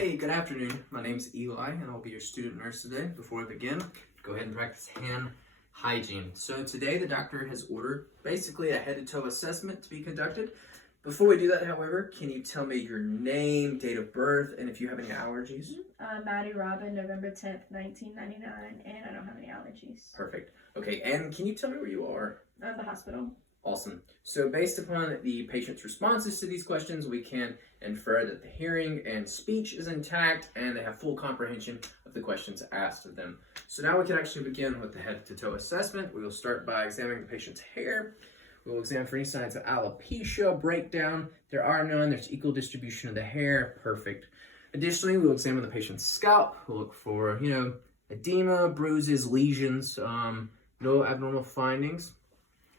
Hey, good afternoon. My name's Eli, and I'll be your student nurse today. Before we begin, go ahead and practice hand hygiene. So today the doctor has ordered basically a head-to-toe assessment to be conducted. Before we do that, however, can you tell me your name, date of birth, and if you have any allergies? Maddie Robin, November 10th, 1999, and I don't have any allergies. Perfect. Okay, and can you tell me where you are? At the hospital. Awesome. So based upon the patient's responses to these questions, we can infer that the hearing and speech is intact and they have full comprehension of the questions asked of them. So now we can actually begin with the head-to-toe assessment. We will start by examining the patient's hair. We will examine for any signs of alopecia, breakdown. There are none. There's equal distribution of the hair. Perfect. Additionally, we'll examine the patient's scalp. We'll look for, edema, bruises, lesions, no abnormal findings.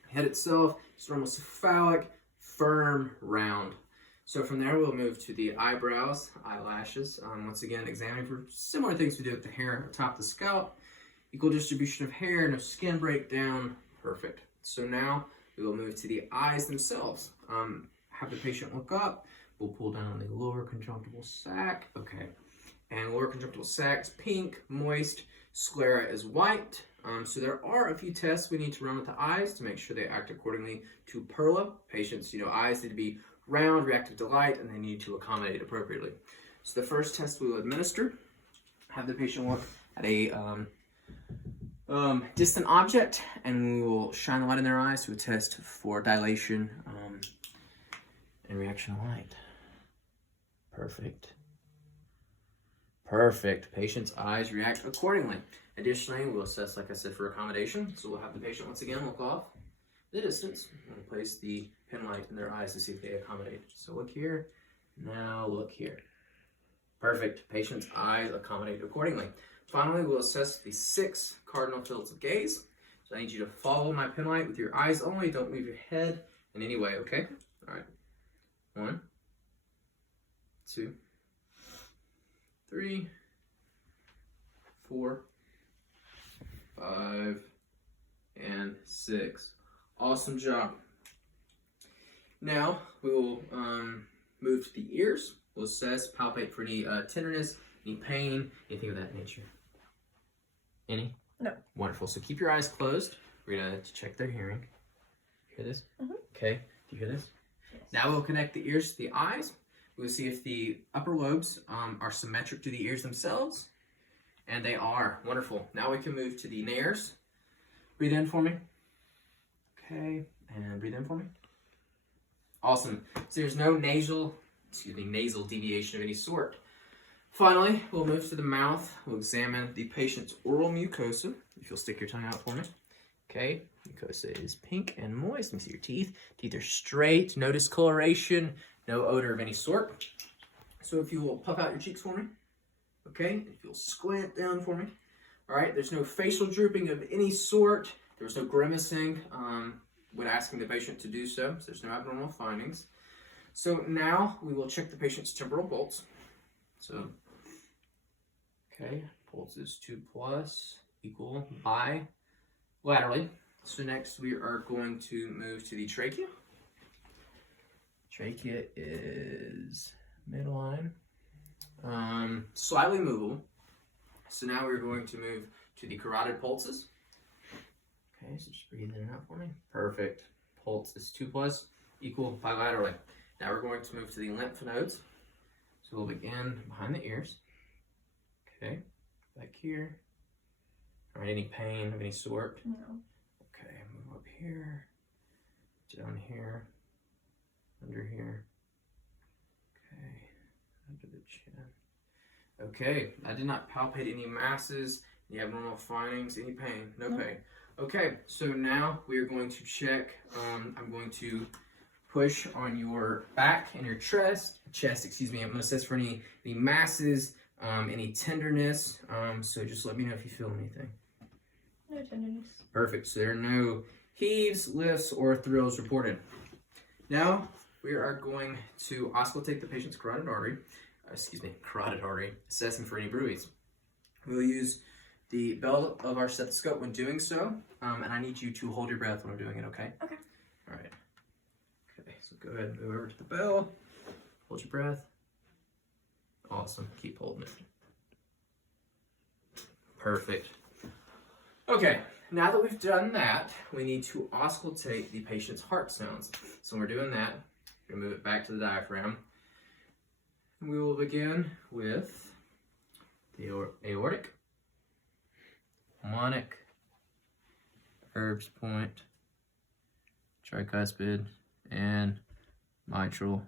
Head itself is normal cephalic, firm, round. So from there, we'll move to the eyebrows, eyelashes. Once again, examining for similar things we did with the hair atop the scalp. Equal distribution of hair, no skin breakdown. Perfect. So now we will move to the eyes themselves. Have the patient look up. We'll pull down the lower conjunctival sac. Okay. And lower conjunctival sac is pink, moist. Sclera is white. So there are a few tests we need to run with the eyes to make sure they act accordingly to PERLA. Patients, eyes need to be round, reactive to light, and they need to accommodate appropriately. So the first test we will administer, have the patient look at a distant object, and we will shine the light in their eyes to test for dilation and reaction to light. Perfect. Perfect. Patient's eyes react accordingly. Additionally, we'll assess, like I said, for accommodation. So we'll have the patient once again look off the distance. We'll place the pin light in their eyes to see if they accommodate. So look here. Now look here. Perfect. Patient's eyes accommodate accordingly. Finally, we'll assess the 6 cardinal fields of gaze. So I need you to follow my pin light with your eyes only. Don't move your head in any way, okay? All right. 1, 2, 3, 4, 5, and 6. Awesome job. Now we will move to the ears. We'll assess, palpate for any tenderness, any pain, anything of that nature. Any? No. Wonderful. So keep your eyes closed. We're going to check their hearing. Hear this? Mm-hmm. Okay. Do you hear this? Yes. Now we'll connect the ears to the eyes. We'll see if the upper lobes are symmetric to the ears themselves. And they are. Wonderful. Now we can move to the nares. Breathe in for me. Okay. And breathe in for me. Awesome. So there's no nasal deviation of any sort. Finally, we'll move to the mouth. We'll examine the patient's oral mucosa. If you'll stick your tongue out for me. Okay. Mucosa is pink and moist. Let me see your teeth. Teeth are straight. No discoloration. No odor of any sort. So if you will puff out your cheeks for me. Okay, if you'll squint down for me. All right, there's no facial drooping of any sort. There's no grimacing when asking the patient to do so. So there's no abnormal findings. So now we will check the patient's temporal pulse. So, okay, pulse is 2+ equal bilaterally. So next we are going to move to the trachea. Trachea is midline. Slightly movable. So now we're going to move to the carotid pulses. Okay, so just breathe in and out for me. Perfect. Pulse is 2+ equal bilaterally. Now we're going to move to the lymph nodes. So we'll begin behind the ears. Okay, back here. All right, any pain of any sort? No. Okay, move up here, down here, under here. Okay, under the chin. Okay, I did not palpate any masses, any abnormal findings, any pain, no pain. Okay, so now we are going to check, I'm going to push on your back and your chest, I'm going to assess for any masses, any tenderness, so just let me know if you feel anything. No tenderness. Perfect, so there are no heaves, lifts, or thrills reported. Now, we are going to auscultate the patient's carotid artery, assessing for any bruits. We'll use the bell of our stethoscope when doing so, and I need you to hold your breath when I'm doing it, okay? Okay. All right. Okay, so go ahead and move over to the bell. Hold your breath. Awesome. Keep holding it. Perfect. Okay, now that we've done that, we need to auscultate the patient's heart sounds. So when we're doing that, we're going to move it back to the diaphragm. And we will begin with the aortic, pulmonic, Erb's point, tricuspid, and mitral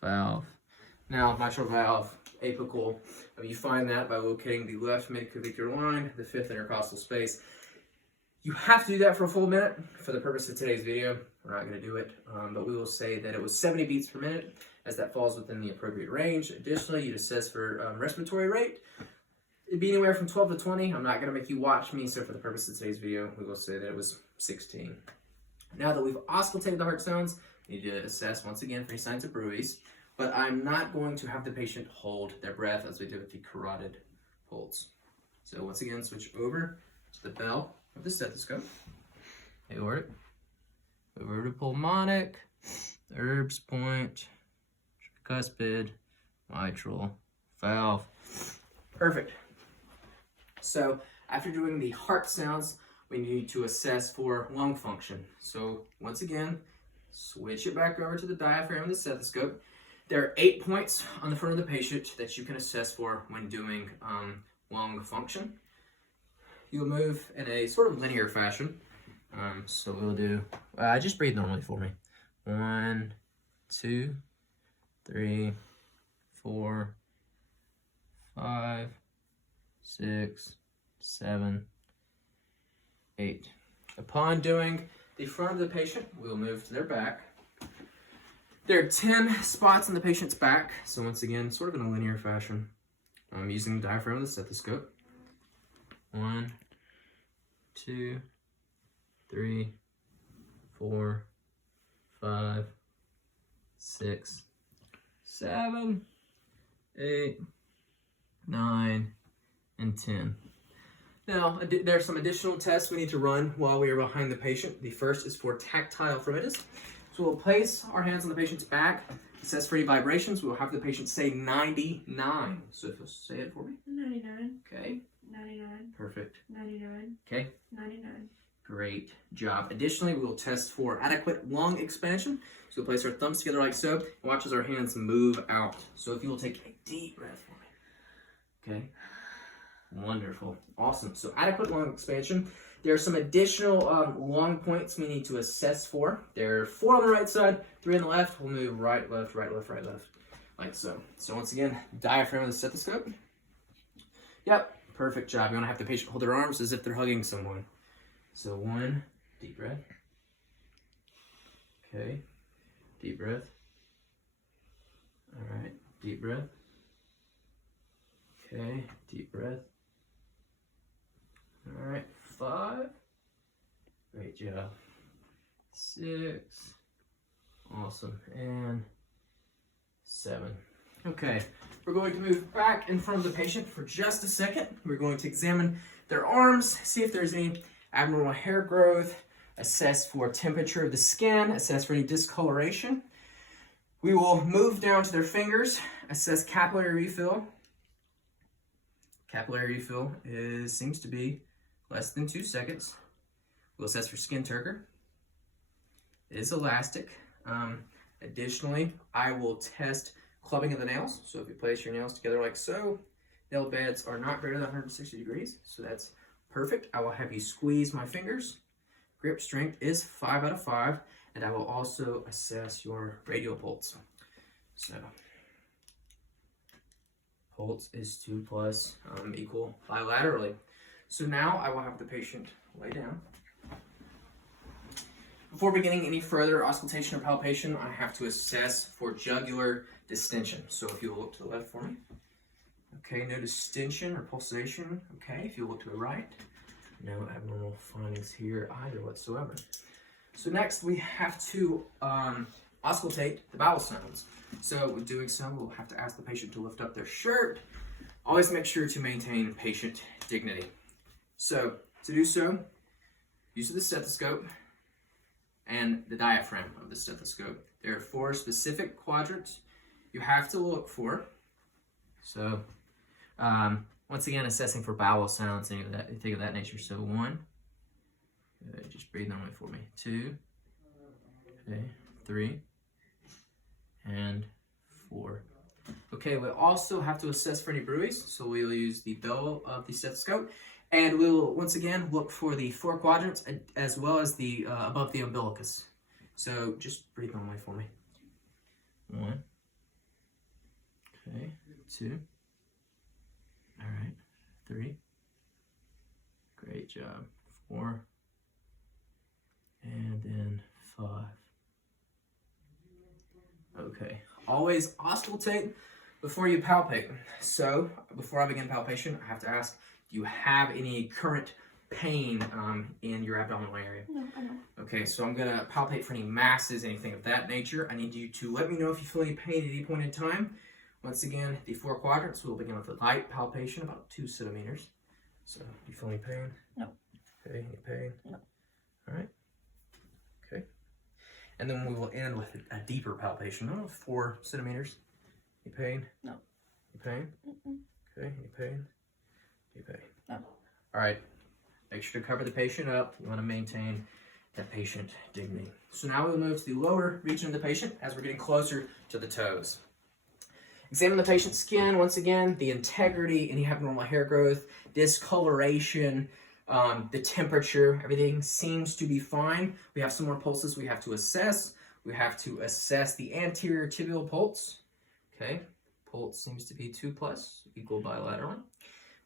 valve. Now, mitral valve, apical, you find that by locating the left midclavicular line, the fifth intercostal space. You have to do that for a full minute. For the purpose of today's video, we're not going to do it, but we will say that it was 70 beats per minute, as that falls within the appropriate range. Additionally, you'd assess for respiratory rate. It'd be anywhere from 12 to 20. I'm not going to make you watch me, so for the purpose of today's video, we will say that it was 16. Now that we've auscultated the heart sounds, we need to assess once again for any signs of bruise, but I'm not going to have the patient hold their breath as we do with the carotid pulse. So once again, switch over to the bell of the stethoscope. Aortic, over to pulmonic, Erb's point, tricuspid, mitral valve. Perfect. So after doing the heart sounds, we need to assess for lung function. So once again, switch it back over to the diaphragm of the stethoscope. There are 8 points on the front of the patient that you can assess for when doing lung function. You'll move in a sort of linear fashion. So we'll do, just breathe normally for me. 1, 2, 3, 4, 5, 6, 7, 8. Upon doing the front of the patient, we'll move to their back. There are 10 spots in the patient's back, so once again, sort of in a linear fashion. I'm using the diaphragm of the stethoscope. 1, 2, 3, 4, 5, 6, 7, 8, 9, and 10. Now, there are some additional tests we need to run while we are behind the patient. The first is for tactile fremitus. So we'll place our hands on the patient's back, assess for any vibrations. We'll have the patient say 99. So if you'll say it for me. 99. Okay. 99. Perfect. 99. Okay. 99. Great job. Additionally, we will test for adequate lung expansion. So we'll place our thumbs together like so, and watch as our hands move out. So if you will take a deep breath for me. Okay. Wonderful. Awesome. So adequate lung expansion. There are some additional lung points we need to assess for. There are 4 on the right side, 3 on the left. We'll move right, left, right, left, right, left, like so. So once again, diaphragm of the stethoscope. Yep, perfect job. You want to have the patient hold their arms as if they're hugging someone. So 1, deep breath. Okay, deep breath. All right, deep breath. Okay, deep breath. All right, 5. Great job. 6. Awesome. And 7. Okay, we're going to move back in front of the patient for just a second. We're going to examine their arms, see if there's any abnormal hair growth, assess for temperature of the skin, assess for any discoloration. We will move down to their fingers, assess capillary refill. Capillary refill seems to be less than 2 seconds. We'll assess for skin turgor. It is elastic. Additionally, I will test clubbing of the nails. So if you place your nails together like so, nail beds are not greater than 160 degrees. So that's perfect. I will have you squeeze my fingers. Grip strength is 5 out of 5. And I will also assess your radial pulse. So pulse is 2 plus equal bilaterally. So now I will have the patient lay down. Before beginning any further auscultation or palpation, I have to assess for jugular distension. So if you will look to the left for me. Okay, no distension or pulsation. Okay, if you look to the right, no abnormal findings here either whatsoever. So next we have to auscultate the bowel sounds. So with doing so, we'll have to ask the patient to lift up their shirt. Always make sure to maintain patient dignity. So to do so, use of the stethoscope and the diaphragm of the stethoscope. There are 4 specific quadrants you have to look for. So, once again, assessing for bowel sounds, anything of that nature. So 1, just breathe normally for me. 2, okay, 3, and 4. Okay, we also have to assess for any bruits, so we'll use the bell of the stethoscope, and we'll once again look for the 4 quadrants as well as the above the umbilicus. So just breathe normally for me. 1, okay, 2, all right, 3, great job, 4, and then 5. Okay, always auscultate before you palpate. So, before I begin palpation, I have to ask, do you have any current pain in your abdominal area? No, I don't. Okay, so I'm gonna palpate for any masses, anything of that nature. I need you to let me know if you feel any pain at any point in time. Once again, the 4 quadrants, we'll begin with a light palpation, about 2 centimeters. So, do you feel any pain? No. Okay, any pain? No. All right. Okay. And then we will end with a deeper palpation, 4 centimeters. Any pain? No. Any pain? Mm-mm. Okay, any pain? Any pain? No. All right. Make sure to cover the patient up. You want to maintain that patient dignity. So now we'll move to the lower region of the patient as we're getting closer to the toes. Examine the patient's skin. Once again, the integrity, any abnormal hair growth, discoloration, the temperature, everything seems to be fine. We have some more pulses we have to assess. We have to assess the anterior tibial pulse. Okay, pulse seems to be 2+, equal bilaterally.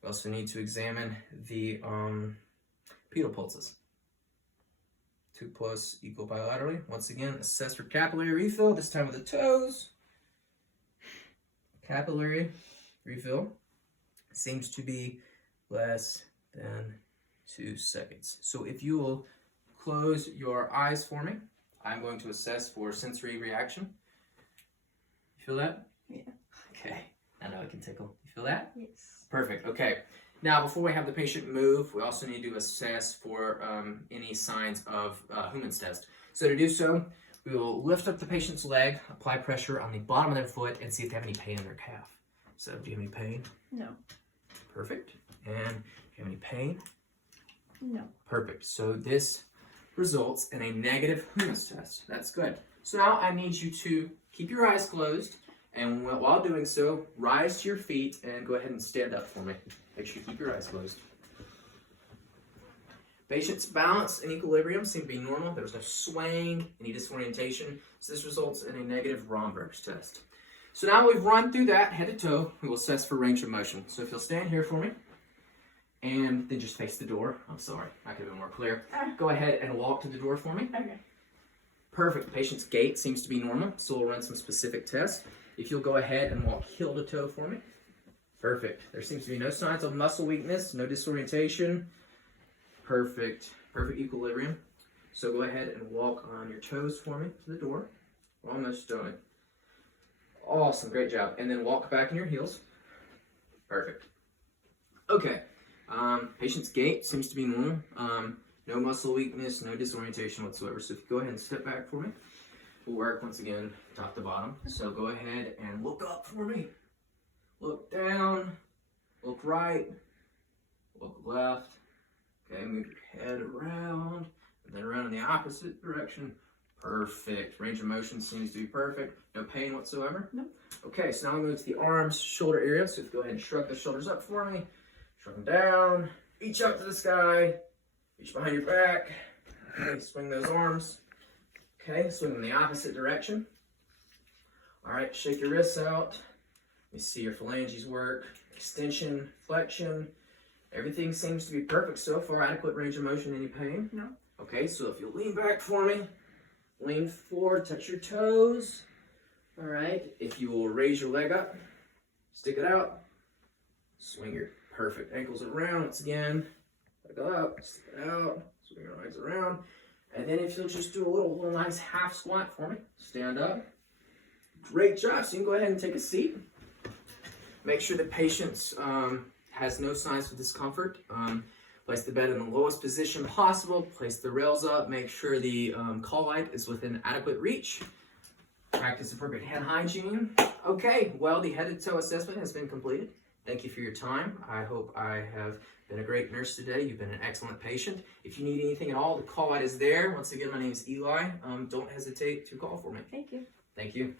We also need to examine the pedal pulses. 2+ equal bilaterally. Once again, assess for capillary refill, this time with the toes. Capillary refill seems to be less than 2 seconds. So if you will close your eyes for me, I'm going to assess for sensory reaction. You feel that? Yeah. Okay. I know it can tickle. You feel that? Yes. Perfect. Okay. Now, before we have the patient move, we also need to assess for any signs of Human's test. So to do so, we will lift up the patient's leg, apply pressure on the bottom of their foot, and see if they have any pain in their calf. So, do you have any pain? No. Perfect. And do you have any pain? No. Perfect. So this results in a negative Human's test. That's good. So now I need you to keep your eyes closed, and while doing so, rise to your feet and go ahead and stand up for me. Make sure you keep your eyes closed. Patient's balance and equilibrium seem to be normal. There's no swaying, any disorientation. So this results in a negative Romberg's test. So now we've run through that head to toe, we will assess for range of motion. So if you'll stand here for me, and then just face the door. I'm sorry, I could have been more clear. Go ahead and walk to the door for me. Okay. Perfect. Patient's gait seems to be normal, so we'll run some specific tests. If you'll go ahead and walk heel to toe for me. Perfect. There seems to be no signs of muscle weakness, no disorientation. Perfect. Perfect equilibrium. So go ahead and walk on your toes for me to the door. We're almost done. Awesome. Great job. And then walk back in your heels. Perfect. Okay. Patient's gait seems to be normal. No muscle weakness, no disorientation whatsoever. So if you go ahead and step back for me, we'll work once again top to bottom. So go ahead and look up for me. Look down. Look right. Look left. Okay, move your head around, and then around in the opposite direction. Perfect. Range of motion seems to be perfect. No pain whatsoever? No. Okay, so now we move to the arms, shoulder area. So if you go ahead and shrug the shoulders up for me, shrug them down, reach up to the sky, reach behind your back. Okay, swing those arms. Okay, swing in the opposite direction. All right, shake your wrists out. Let me see your phalanges work. Extension, flexion. Everything seems to be perfect so far. Adequate range of motion, any pain? No. Okay, so if you'll lean back for me, lean forward, touch your toes. All right, if you will raise your leg up, stick it out, swing your perfect ankles around once again, leg up, stick it out, swing your legs around. And then if you'll just do a little nice half squat for me, stand up. Great job, so you can go ahead and take a seat. Make sure the patient has no signs of discomfort. Place the bed in the lowest position possible. Place the rails up. Make sure the call light is within adequate reach. Practice appropriate hand hygiene. Okay, well, the head to toe assessment has been completed. Thank you for your time. I hope I have been a great nurse today. You've been an excellent patient. If you need anything at all, the call out is there. Once again, my name is Eli. Don't hesitate to call for me. Thank you. Thank you.